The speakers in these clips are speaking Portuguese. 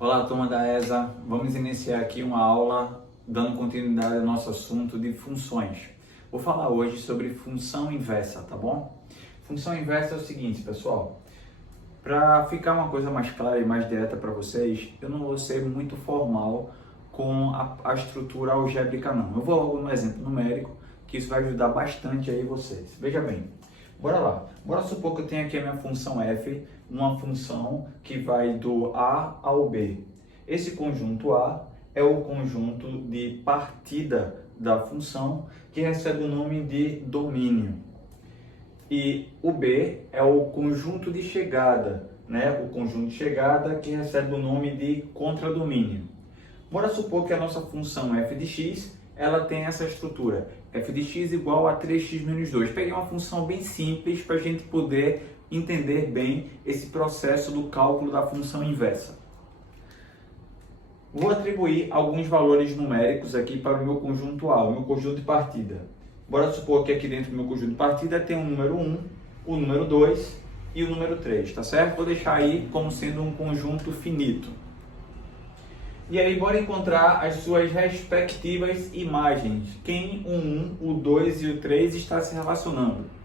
Olá, turma da ESA. Vamos iniciar aqui uma aula dando continuidade ao nosso assunto de funções. Vou falar hoje sobre função inversa, tá bom? Função inversa é o seguinte, pessoal. Para ficar uma coisa mais clara e mais direta para vocês, eu não vou ser muito formal com a estrutura algébrica, não. Eu vou logo no exemplo numérico, que isso vai ajudar bastante aí vocês. Veja bem, bora lá. Bora supor que eu tenho aqui a minha função f, uma função que vai do A ao B. Esse conjunto A é o conjunto de partida da função, que recebe o nome de domínio. E o B é o conjunto de chegada, né? O conjunto de chegada que recebe o nome de contradomínio. Bora supor que a nossa função f de x, ela tem essa estrutura, f de x igual a 3x menos 2. Peguei uma função bem simples para a gente poder entender bem esse processo do cálculo da função inversa. Vou atribuir alguns valores numéricos aqui para o meu conjunto A, o meu conjunto de partida. Bora supor que aqui dentro do meu conjunto de partida tem o número 1, o número 2 e o número 3, tá certo? Vou deixar aí como sendo um conjunto finito. E aí, bora encontrar as suas respectivas imagens. Quem o 1, o 2 e o 3 está se relacionando.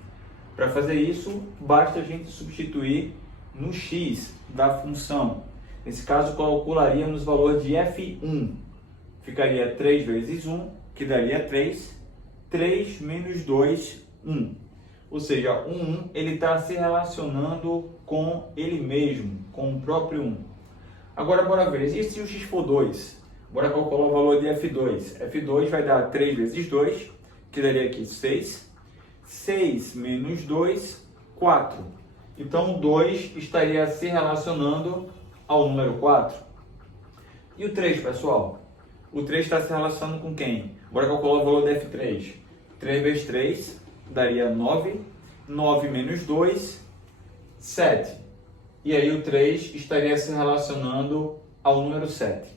Para fazer isso, basta a gente substituir no x da função. Nesse caso, calcularíamos o valor de f1. Ficaria 3 vezes 1, que daria 3. 3 menos 2, 1. Ou seja, o 1 ele está se relacionando com ele mesmo, com o próprio 1. Agora, bora ver. E se o x for 2? Bora calcular o valor de f2. f2 vai dar 3 vezes 2, que daria aqui 6. 6 menos 2, 4. Então, o 2 estaria se relacionando ao número 4. E o 3, pessoal? O 3 está se relacionando com quem? Bora calcular o valor de f3. 3 vezes 3 daria 9. 9 menos 2, 7. E aí o 3 estaria se relacionando ao número 7.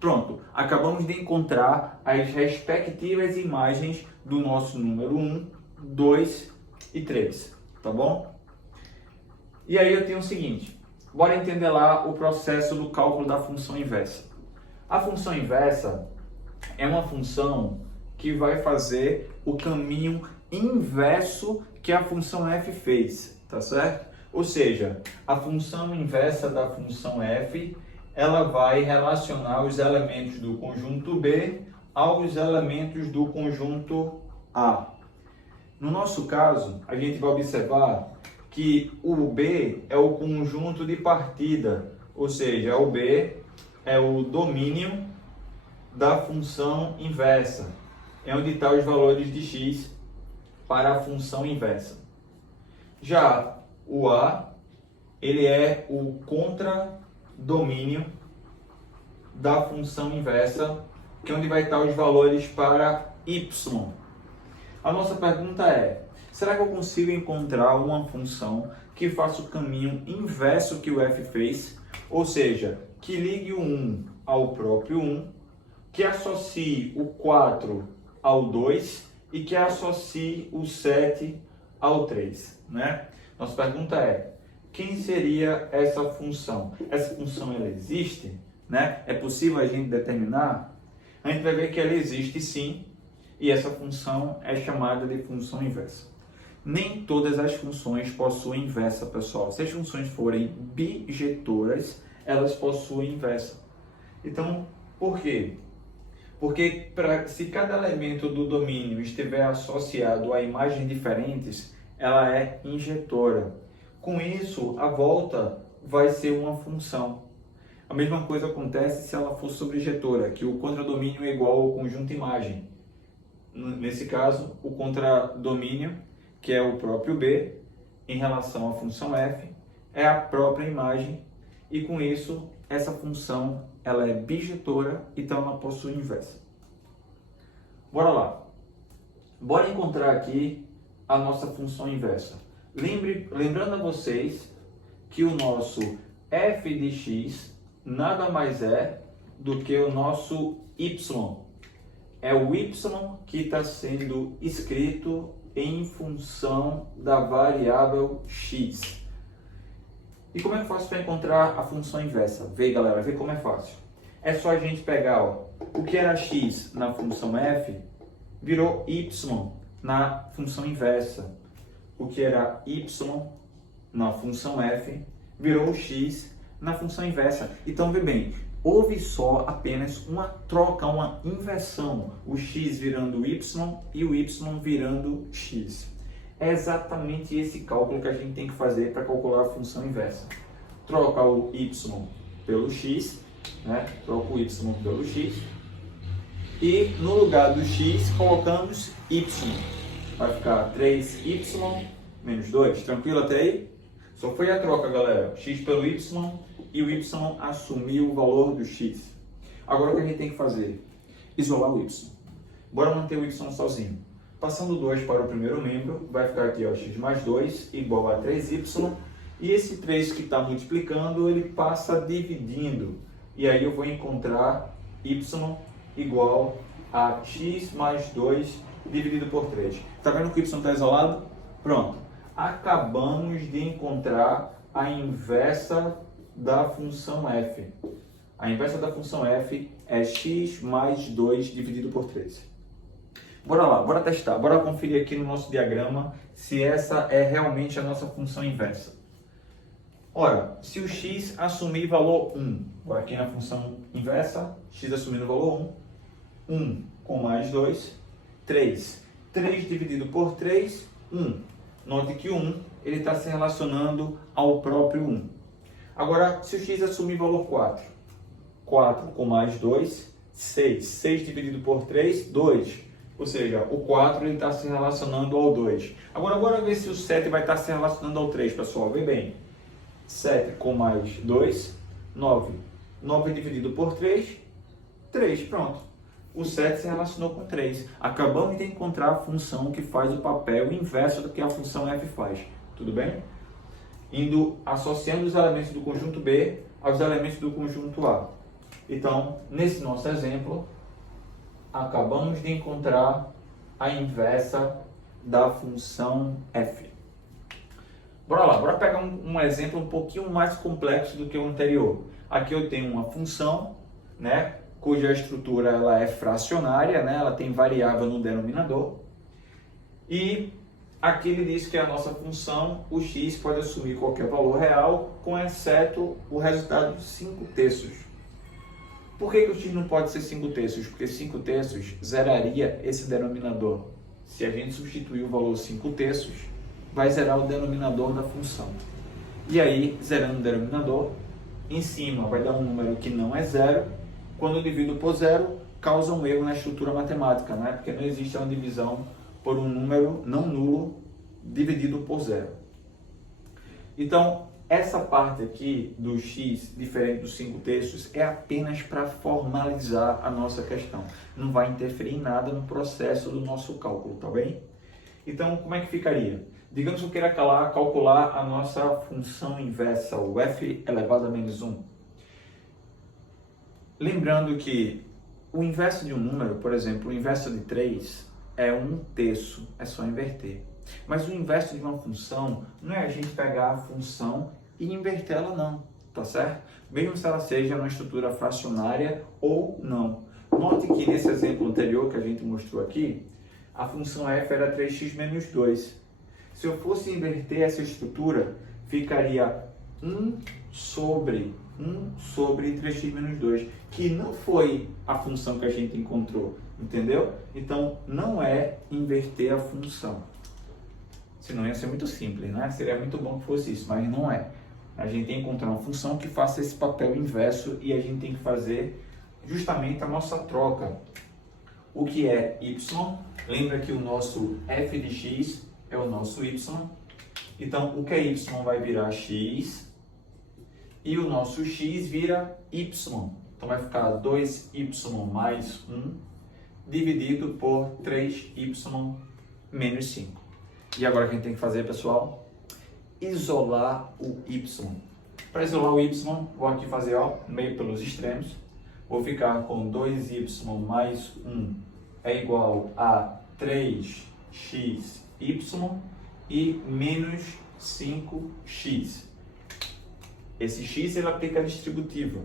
Pronto, acabamos de encontrar as respectivas imagens do nosso número 1, 2 e 3, tá bom? E aí eu tenho o seguinte, bora entender lá o processo do cálculo da função inversa. A função inversa é uma função que vai fazer o caminho inverso que a função f fez, tá certo? Ou seja, a função inversa da função f, ela vai relacionar os elementos do conjunto B aos elementos do conjunto A. No nosso caso, a gente vai observar que o B é o conjunto de partida, ou seja, o B é o domínio da função inversa. É onde estão os valores de x para a função inversa. Já o A, ele é o contradomínio da função inversa, que é onde vai estar os valores para y. A nossa pergunta é, será que eu consigo encontrar uma função que faça o caminho inverso que o f fez? Ou seja, que ligue o 1 ao próprio 1, que associe o 4 ao 2 e que associe o 7 ao 3, né? Nossa pergunta é, quem seria essa função? Essa função ela existe, né? É possível a gente determinar? A gente vai ver que ela existe sim, e essa função é chamada de função inversa. Nem todas as funções possuem inversa, pessoal. Se as funções forem bijetoras, elas possuem inversa. Então, por quê? Porque se cada elemento do domínio estiver associado a imagens diferentes, ela é injetora. Com isso, a volta vai ser uma função. A mesma coisa acontece se ela for sobrejetora, que o contradomínio é igual ao conjunto imagem. Nesse caso, o contradomínio, que é o próprio B, em relação à função f, é a própria imagem, e com isso, essa função ela é bijetora, então ela possui inversa. Bora lá. Bora encontrar aqui a nossa função inversa. Lembrando a vocês que o nosso f de x nada mais é do que o nosso y. É o y que está sendo escrito em função da variável x. E como é que eu faço para encontrar a função inversa? Vê, galera, vê como é fácil. É só a gente pegar, ó, o que era x na função f, virou y na função inversa. O que era y na função f, virou x na função inversa. Então, vê bem, houve só apenas uma troca, uma inversão. O x virando y e o y virando x. É exatamente esse cálculo que a gente tem que fazer para calcular a função inversa. Troca o y pelo x, né? Troca o y pelo x. E no lugar do x, colocamos y. Vai ficar 3y menos 2. Tranquilo até aí? Só foi a troca, galera. X pelo y e o y assumiu o valor do x. Agora o que a gente tem que fazer? Isolar o y. Bora manter o y sozinho. Passando 2 para o primeiro membro, vai ficar aqui, ó, x mais 2 igual a 3y. E esse 3 que está multiplicando, ele passa dividindo. E aí eu vou encontrar y igual a x mais 2 dividido por 3. Está vendo que o y está isolado? Pronto. Acabamos de encontrar a inversa da função f. A inversa da função f é x mais 2 dividido por 3. Bora lá, bora testar, bora conferir aqui no nosso diagrama se essa é realmente a nossa função inversa. Ora, se o x assumir valor 1, agora aqui na função inversa, x assumindo valor 1, 1 com mais 2, 3. 3 dividido por 3, 1. Note que o 1 ele está se relacionando ao próprio 1. Agora, se o x assumir valor 4, 4 com mais 2, 6. 6 dividido por 3, 2. Ou seja, o 4 está se relacionando ao 2. Agora, bora ver se o 7 vai estar se relacionando ao 3, pessoal. Vê bem. 7 com mais 2, 9. 9 dividido por 3, 3. Pronto. O 7 se relacionou com 3. Acabamos de encontrar a função que faz o papel inverso do que a função f faz. Tudo bem? Associando os elementos do conjunto B aos elementos do conjunto A. Então, nesse nosso exemplo, acabamos de encontrar a inversa da função f. Bora lá, bora pegar um exemplo um pouquinho mais complexo do que o anterior. Aqui eu tenho uma função, né, cuja estrutura ela é fracionária, né, ela tem variável no denominador. E aqui ele diz que a nossa função, o x, pode assumir qualquer valor real, com exceto o resultado de 5 terços. Por que o x não pode ser 5 terços? Porque 5 terços zeraria esse denominador. Se a gente substituir o valor 5 terços, vai zerar o denominador da função. E aí, zerando o denominador, em cima vai dar um número que não é zero. Quando eu divido por zero, causa um erro na estrutura matemática, né? Porque não existe uma divisão por um número não nulo dividido por zero. Então, essa parte aqui do x, diferente dos 5 terços, é apenas para formalizar a nossa questão. Não vai interferir em nada no processo do nosso cálculo, tá bem? Então, como é que ficaria? Digamos que eu queira calcular a nossa função inversa, o f elevado a menos 1. Lembrando que o inverso de um número, por exemplo, o inverso de 3 é 1/3, é só inverter. Mas o inverso de uma função não é a gente pegar a função e invertê-la não, tá certo? Mesmo se ela seja uma estrutura fracionária ou não. Note que nesse exemplo anterior que a gente mostrou aqui, a função f era 3x menos 2. Se eu fosse inverter essa estrutura, ficaria 1 sobre 3x menos 2, que não foi a função que a gente encontrou, entendeu? Então, não é inverter a função. Senão ia ser muito simples, né? Seria muito bom que fosse isso, mas não é. A gente tem que encontrar uma função que faça esse papel inverso e a gente tem que fazer justamente a nossa troca. O que é y? Lembra que o nosso f de x é o nosso y. Então, o que é y vai virar x e o nosso x vira y. Então, vai ficar 2y mais 1 dividido por 3y menos 5. E agora o que a gente tem que fazer, pessoal? Isolar o y. Para isolar o y, vou aqui fazer meio pelos extremos. Vou ficar com 2y mais 1 é igual a 3xy e menos 5x. Esse x ele aplica a distributiva.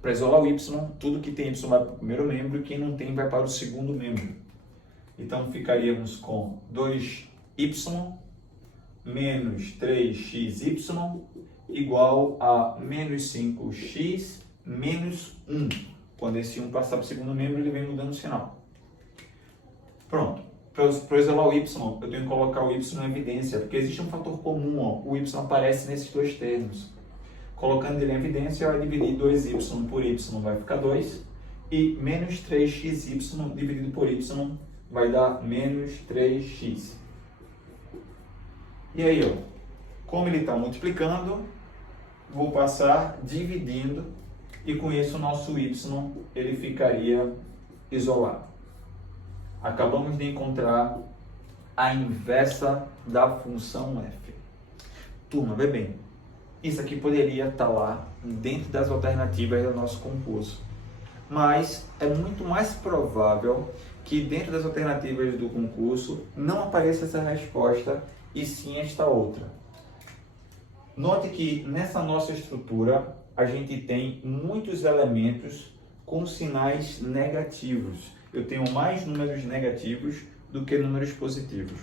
Para isolar o y, tudo que tem y vai para o primeiro membro e quem não tem vai para o segundo membro. Então ficaríamos com 2y menos 3xy igual a menos 5x menos 1. Quando esse 1 passar para o segundo membro, ele vem mudando o sinal. Pronto. Para isolar o y, eu tenho que colocar o y em evidência, porque existe um fator comum, ó, o y aparece nesses dois termos. Colocando ele em evidência, vai dividir 2y por y, vai ficar 2, e menos 3xy dividido por y vai dar menos 3x. E aí, ó, como ele está multiplicando, vou passar dividindo, e com isso o nosso y ele ficaria isolado. Acabamos de encontrar a inversa da função f. Turma, vê bem, isso aqui poderia estar lá dentro das alternativas do nosso concurso, mas é muito mais provável que dentro das alternativas do concurso não apareça essa resposta e sim esta outra. Note que nessa nossa estrutura a gente tem muitos elementos com sinais negativos. Eu tenho mais números negativos do que números positivos.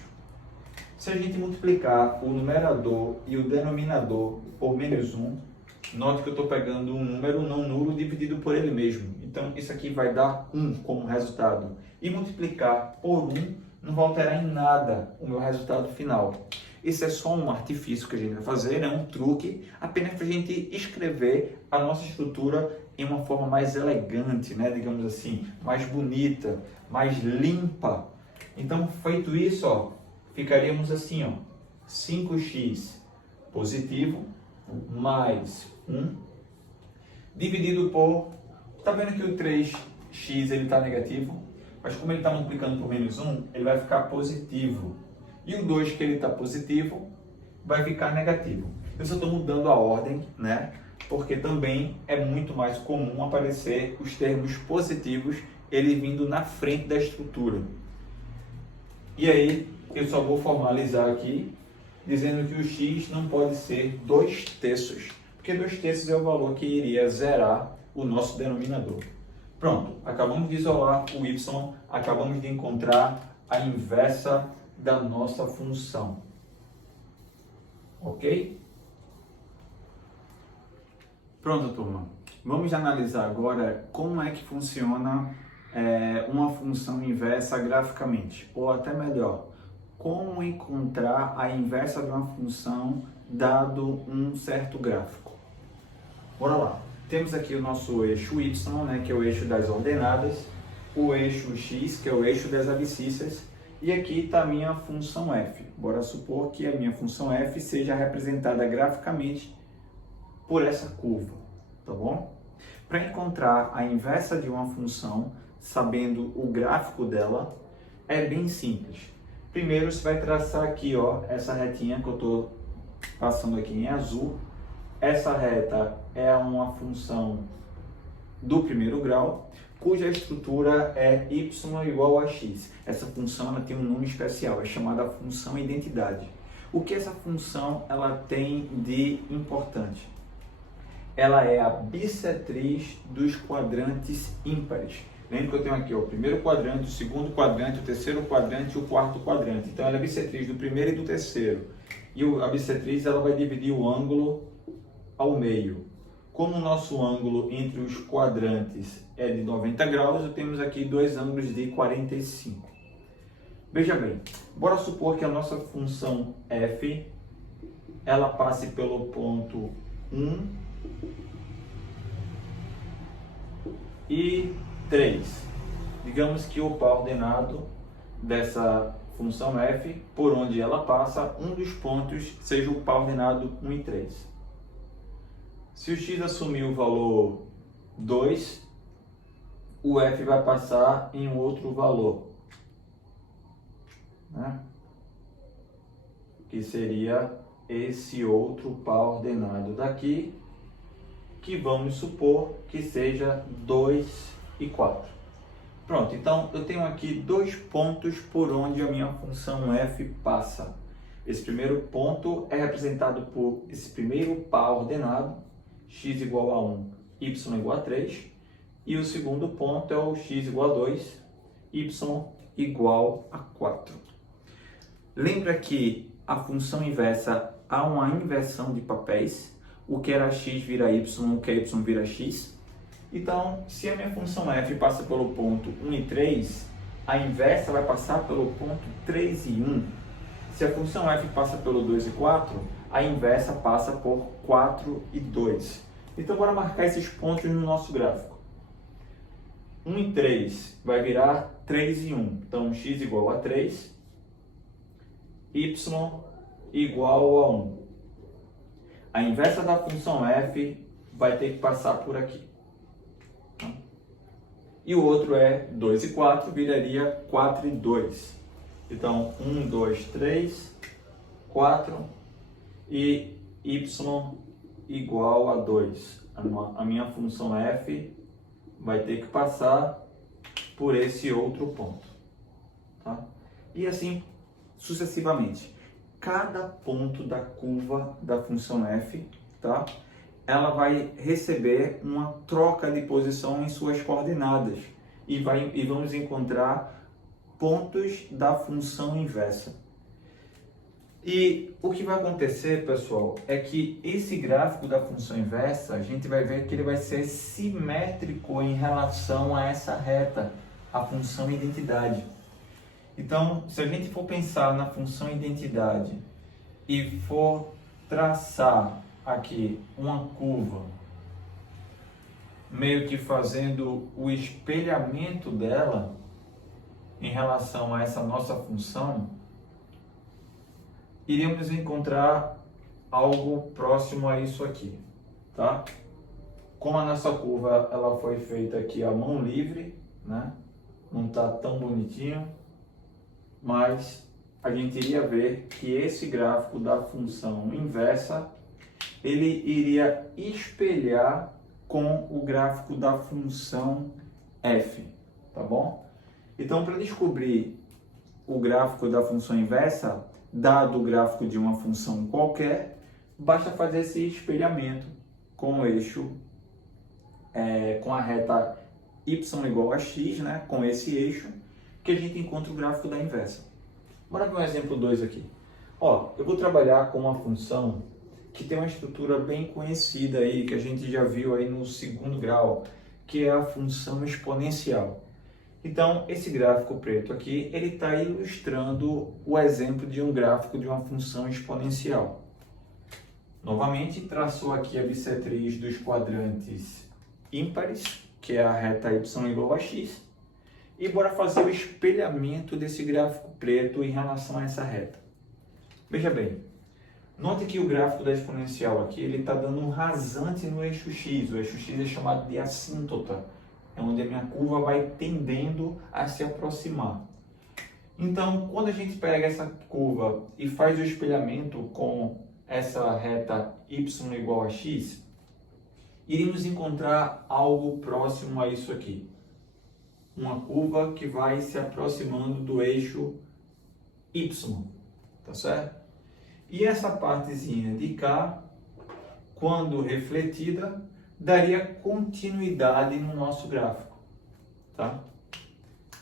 Se a gente multiplicar o numerador e o denominador por menos 1, note que eu estou pegando um número não nulo dividido por ele mesmo. Então, isso aqui vai dar 1 como resultado. E multiplicar por 1 não vai alterar em nada o meu resultado final. Isso é só um artifício que a gente vai fazer, é um truque, apenas para a gente escrever a nossa estrutura em uma forma mais elegante, né? Digamos assim, mais bonita, mais limpa. Então, feito isso, ó, ficaríamos assim, ó, 5x positivo mais 1 dividido por, tá vendo que o 3x ele está negativo, mas como ele está multiplicando por menos 1, ele vai ficar positivo. E o 2 que ele está positivo vai ficar negativo. Eu só estou mudando a ordem, né? Porque também é muito mais comum aparecer os termos positivos, ele vindo na frente da estrutura. E aí, eu só vou formalizar aqui, dizendo que o x não pode ser 2/3, porque 2/3 é o valor que iria zerar o nosso denominador. Pronto, acabamos de isolar o y, acabamos de encontrar a inversa da nossa função. Ok? Pronto, turma. Vamos analisar agora como é que funciona uma função inversa graficamente, ou até melhor, como encontrar a inversa de uma função dado um certo gráfico. Bora lá. Temos aqui o nosso eixo y, né, que é o eixo das ordenadas, o eixo x, que é o eixo das abscissas, e aqui está a minha função f. Bora supor que a minha função f seja representada graficamente por essa curva, tá bom? Para encontrar a inversa de uma função, sabendo o gráfico dela, é bem simples. Primeiro você vai traçar aqui, ó, essa retinha que eu estou passando aqui em azul. Essa reta é uma função do primeiro grau, cuja estrutura é y igual a x. Essa função ela tem um nome especial, é chamada função identidade. O que essa função ela tem de importante? Ela é a bissetriz dos quadrantes ímpares. Lembra que eu tenho aqui ó, o primeiro quadrante, o segundo quadrante, o terceiro quadrante e o quarto quadrante. Então ela é bissetriz do primeiro e do terceiro. E a bissetriz ela vai dividir o ângulo ao meio. Como o nosso ângulo entre os quadrantes é de 90 graus, temos aqui dois ângulos de 45. Veja bem, bora supor que a nossa função f ela passe pelo ponto 1 e 3. Digamos que o par ordenado dessa função f, por onde ela passa, um dos pontos seja o par ordenado 1 e 3. Se o x assumir o valor 2, o f vai passar em um outro valor, né? Que seria esse outro par ordenado daqui, que vamos supor que seja 2 e 4. Pronto, então eu tenho aqui dois pontos por onde a minha função f passa. Esse primeiro ponto é representado por esse primeiro par ordenado, x igual a 1, y igual a 3. E o segundo ponto é o x igual a 2, y igual a 4. Lembra que a função inversa há uma inversão de papéis. O que era x vira y, o que é y vira x. Então, se a minha função f passa pelo ponto 1 e 3, a inversa vai passar pelo ponto 3 e 1. Se a função f passa pelo 2 e 4, a inversa passa por 4 e 2. Então, bora marcar esses pontos no nosso gráfico. 1 e 3 vai virar 3 e 1. Então, x igual a 3, y igual a 1. A inversa da função f vai ter que passar por aqui. E o outro é 2 e 4, viraria 4 e 2. Então, 1, 2, 3, 4 e y igual a 2. A minha função f vai ter que passar por esse outro ponto. Tá? E assim sucessivamente. Cada ponto da curva da função f, tá? Ela vai receber uma troca de posição em suas coordenadas e vamos encontrar pontos da função inversa. E o que vai acontecer, pessoal, é que esse gráfico da função inversa, a gente vai ver que ele vai ser simétrico em relação a essa reta, a função identidade. Então, se a gente for pensar na função identidade e for traçar aqui uma curva, meio que fazendo o espelhamento dela em relação a essa nossa função, iremos encontrar algo próximo a isso aqui, tá? Como a nossa curva ela foi feita aqui à mão livre, né? Não está tão bonitinho, mas a gente iria ver que esse gráfico da função inversa ele iria espelhar com o gráfico da função f, tá bom? Então, para descobrir o gráfico da função inversa, dado o gráfico de uma função qualquer, basta fazer esse espelhamento com o eixo, com a reta y igual a x, né? Com esse eixo, que a gente encontra o gráfico da inversa. Bora ver um exemplo 2 aqui. Ó, eu vou trabalhar com uma função que tem uma estrutura bem conhecida aí, que a gente já viu aí no segundo grau, que é a função exponencial. Então, esse gráfico preto aqui, ele está ilustrando o exemplo de um gráfico de uma função exponencial. Novamente, traçou aqui a bissetriz dos quadrantes ímpares, que é a reta y igual a x, e bora fazer o espelhamento desse gráfico preto em relação a essa reta. Veja bem, note que o gráfico da exponencial aqui, ele está dando um rasante no eixo x. O eixo x é chamado de assíntota, é onde a minha curva vai tendendo a se aproximar. Então, quando a gente pega essa curva e faz o espelhamento com essa reta y igual a x, iríamos encontrar algo próximo a isso aqui. Uma curva que vai se aproximando do eixo y, tá certo? E essa partezinha de cá, quando refletida, daria continuidade no nosso gráfico, tá?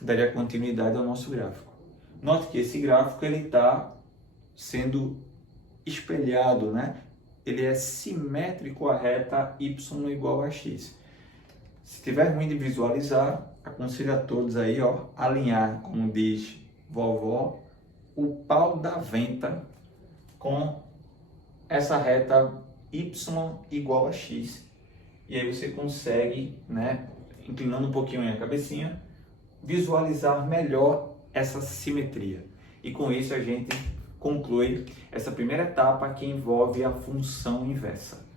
Daria continuidade ao nosso gráfico. Note que esse gráfico ele está sendo espelhado, né? Ele é simétrico à reta y igual a x. Se tiver ruim de visualizar, aconselho a todos aí, ó, alinhar, como diz vovó, o pau da venta com essa reta y igual a x. E aí você consegue, né, inclinando um pouquinho a cabecinha, visualizar melhor essa simetria. E com isso a gente conclui essa primeira etapa que envolve a função inversa.